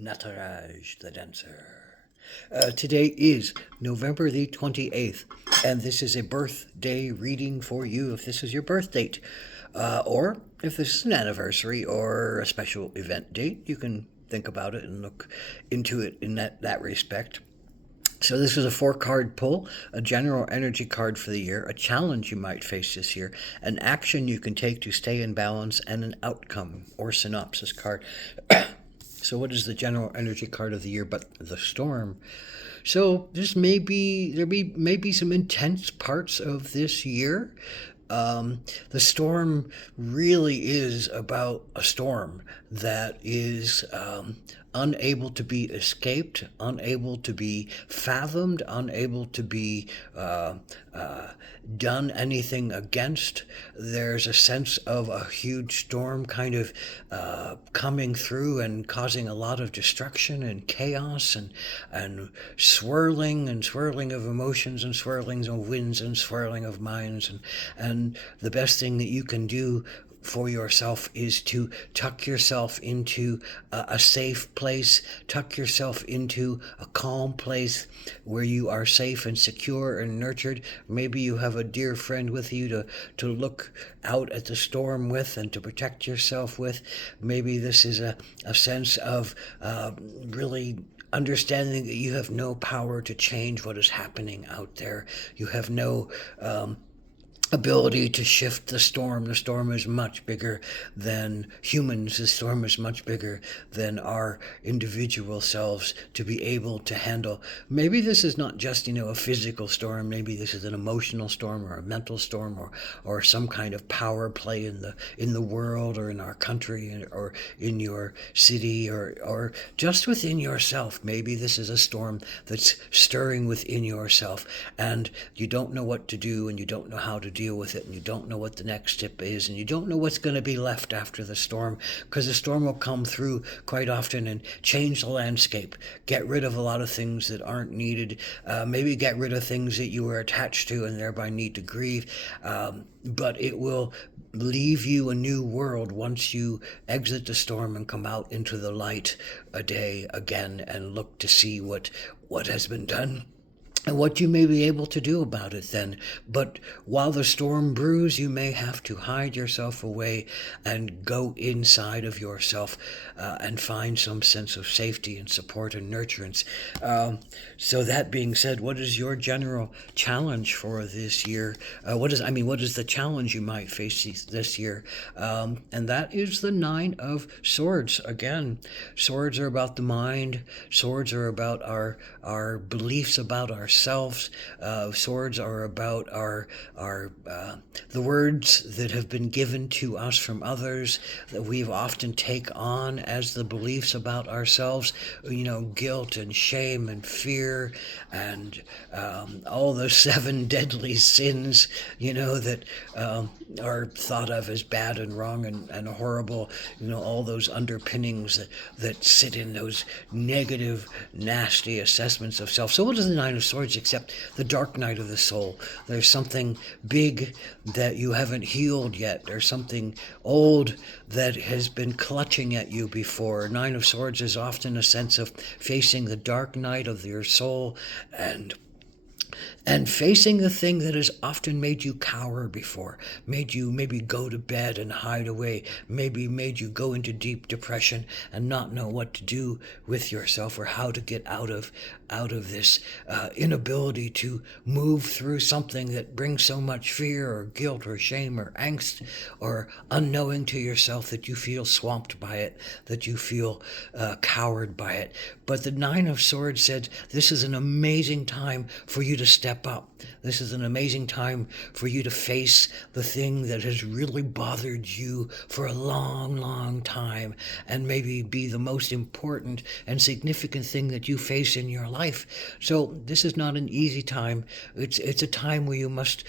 Nataraj the Dancer. Today is November the 28th, and this is a birthday reading for you if this is your birth date. Or if this is an anniversary or a special event date, you can think about it and look into it in that respect. So this is a 4 card pull, a general energy card for the year, a challenge you might face this year, an action you can take to stay in balance, and an outcome or synopsis card. So what is the general energy card of the year but the storm? So there may be some intense parts of this year. The storm really is about a storm that is unable to be escaped, unable to be fathomed, unable to be done anything against. There's a sense of a huge storm kind of coming through and causing a lot of destruction and chaos and swirling and swirling of emotions and swirlings of winds and swirling of minds, and the best thing that you can do for yourself is to tuck yourself into a safe place, tuck yourself into a calm place where you are safe and secure and nurtured. Maybe you have a dear friend with you to look out at the storm with and to protect yourself with. Maybe this is a sense of really understanding that you have no power to change what is happening out there. You have no ability to shift the storm. The storm is much bigger than humans. The storm is much bigger than our individual selves to be able to handle. Maybe this is not just, a physical storm. Maybe this is an emotional storm or a mental storm or some kind of power play in the world or in our country or in your city or just within yourself. Maybe this is a storm that's stirring within yourself and you don't know what to do and you don't know how to deal with it, and you don't know what the next step is, and you don't know what's going to be left after the storm, because the storm will come through quite often and change the landscape, get rid of a lot of things that aren't needed, maybe get rid of things that you were attached to and thereby need to grieve, but it will leave you a new world once you exit the storm and come out into the light a day again and look to see what has been done and what you may be able to do about it then. But while the storm brews, you may have to hide yourself away and go inside of yourself and find some sense of safety and support and nurturance. So that being said, what is your general challenge for this year? What is the challenge you might face this year? And that is the 9 of Swords. Again, swords are about the mind. Swords are about our beliefs about ourselves. Swords are about the words that have been given to us from others that we've often take on as the beliefs about ourselves. Guilt and shame and fear and all those 7 deadly sins. That are thought of as bad and wrong and horrible. All those underpinnings that sit in those negative, nasty assessments of self. So what is the 9 of Swords except the dark night of the soul? There's something big that you haven't healed yet. There's something old that has been clutching at you before. 9 of Swords is often a sense of facing the dark night of your soul and facing the thing that has often made you cower before, made you maybe go to bed and hide away, maybe made you go into deep depression and not know what to do with yourself or how to get out of this inability to move through something that brings so much fear or guilt or shame or angst or unknowing to yourself that you feel swamped by it, that you feel cowered by it. But the 9 of Swords said this is an amazing time for you to step up. This is an amazing time for you to face the thing that has really bothered you for a long, long time and maybe be the most important and significant thing that you face in your life. So this is not an easy time. It's a time where you must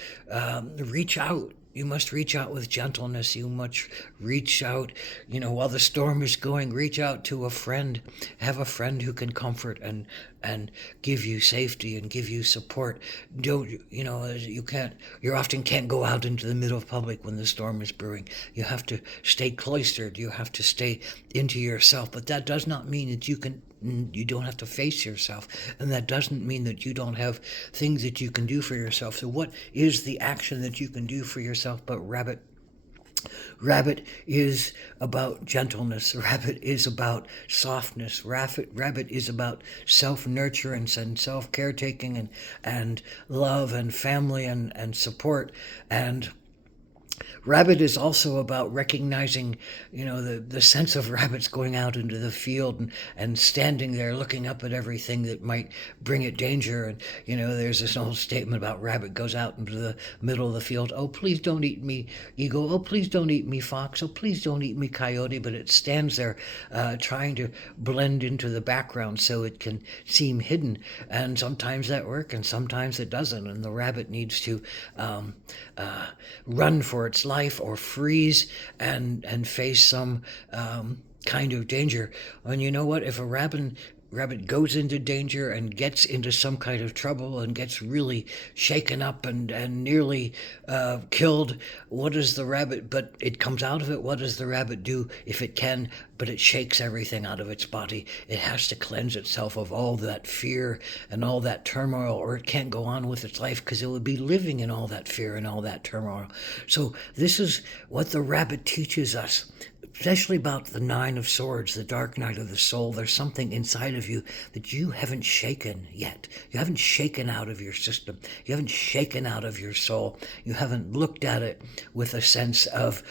reach out. You must reach out with gentleness. You must reach out, while the storm is going, reach out to a friend. Have a friend who can comfort and and give you safety and give you support. Don't, you can't, you often can't go out into the middle of public when the storm is brewing. You have to stay cloistered. You have to stay into yourself. But that does not mean that you don't have to face yourself, and that doesn't mean that you don't have things that you can do for yourself. So what is the action that you can do for yourself? But rabbit is about gentleness. Rabbit is about softness. Rabbit is about self-nurturance and self-caretaking and love and family and support. And rabbit is also about recognizing, the sense of rabbits going out into the field and standing there looking up at everything that might bring it danger. And, there's this old statement about rabbit goes out into the middle of the field. Oh, please don't eat me, eagle. Oh, please don't eat me, fox. Oh, please don't eat me, coyote. But it stands there trying to blend into the background so it can seem hidden. And sometimes that works and sometimes it doesn't. And the rabbit needs to run for its life or freeze and face some kind of danger. And you know what? If a rabbit goes into danger and gets into some kind of trouble and gets really shaken up and nearly killed, what does the rabbit, but it comes out of it, what does the rabbit do if it can? But it shakes everything out of its body. It has to cleanse itself of all that fear and all that turmoil, or it can't go on with its life because it would be living in all that fear and all that turmoil. So this is what the rabbit teaches us, especially about the Nine of Swords, the dark night of the soul. There's something inside of you that you haven't shaken yet. You haven't shaken out of your system. You haven't shaken out of your soul. You haven't looked at it with a sense of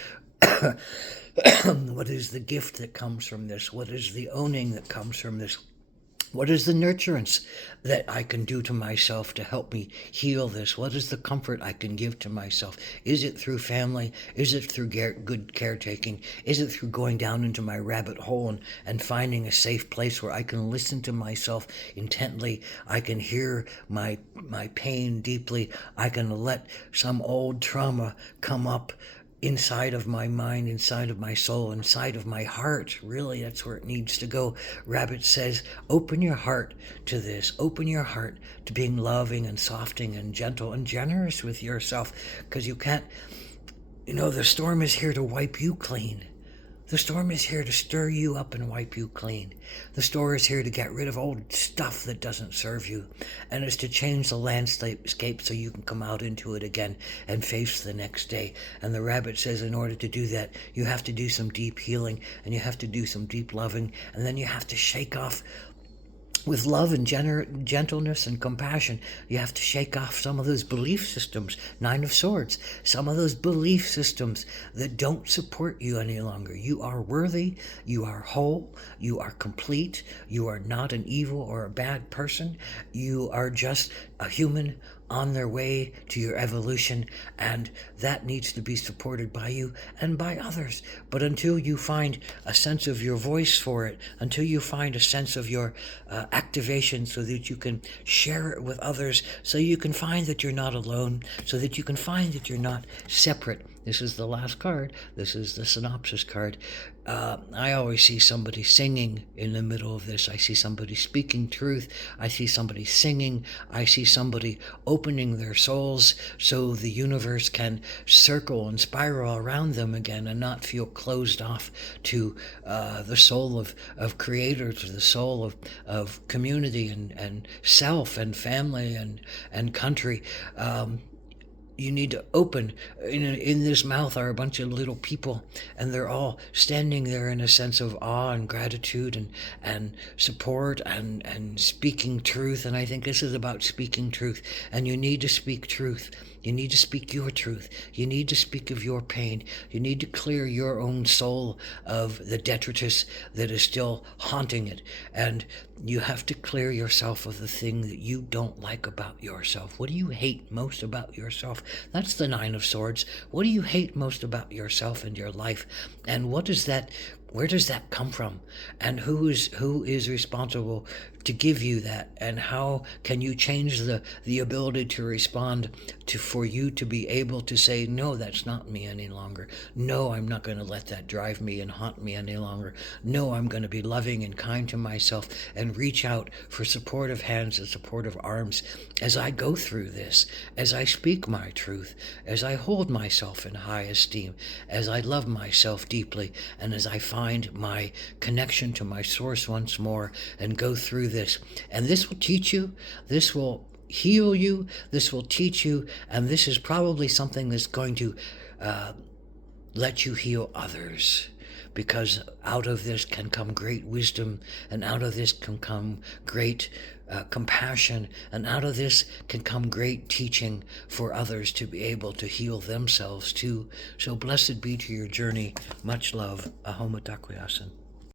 what is the gift that comes from this? What is the owning that comes from this? What is the nurturance that I can do to myself to help me heal this? What is the comfort I can give to myself? Is it through family? Is it through good caretaking? Is it through going down into my rabbit hole and finding a safe place where I can listen to myself intently? I can hear my pain deeply. I can let some old trauma come up inside of my mind, inside of my soul, inside of my heart. Really, that's where it needs to go. Rabbit says, open your heart to this. Open your heart to being loving and softening and gentle and generous with yourself, because you can't, the storm is here to wipe you clean. The storm is here to stir you up and wipe you clean. The storm is here to get rid of old stuff that doesn't serve you, and it's to change the landscape so you can come out into it again and face the next day. And the rabbit says in order to do that, you have to do some deep healing, and you have to do some deep loving, and then you have to shake off with love and gentleness and compassion. You have to shake off some of those belief systems, Nine of Swords, some of those belief systems that don't support you any longer. You are worthy, you are whole, you are complete, you are not an evil or a bad person, you are just a human on their way to your evolution, and that needs to be supported by you and by others. But until you find a sense of your voice for it, until you find a sense of your activation so that you can share it with others, so you can find that you're not alone, so that you can find that you're not separate. This is the last card. This is the synopsis card. I always see somebody singing in the middle of this. I see somebody speaking truth. I see somebody singing. I see somebody opening their souls so the universe can circle and spiral around them again and not feel closed off to the soul of creator, to the soul of community and self and family and country. You need to open. In this mouth are a bunch of little people, and they're all standing there in a sense of awe and gratitude and support and speaking truth. And I think this is about speaking truth. And you need to speak truth. You need to speak your truth. You need to speak of your pain. You need to clear your own soul of the detritus that is still haunting it. And you have to clear yourself of the thing that you don't like about yourself. What do you hate most about yourself? That's the Nine of Swords. What do you hate most about yourself and your life? And what does that Where does that come from? And who is responsible to give you that? And how can you change the ability to respond to, for you to be able to say, no, that's not me any longer. No, I'm not going to let that drive me and haunt me any longer. No, I'm going to be loving and kind to myself and reach out for supportive hands and supportive arms as I go through this, as I speak my truth, as I hold myself in high esteem, as I love myself deeply, and as I find my connection to my source once more and go through this. And this will teach you, this will heal you, this will teach you, and this is probably something that's going to uh, let you heal others. Because out of this can come great wisdom, and out of this can come great compassion, and out of this can come great teaching for others to be able to heal themselves too. So blessed be to your journey. Much love. Ahoma Takwe Asin.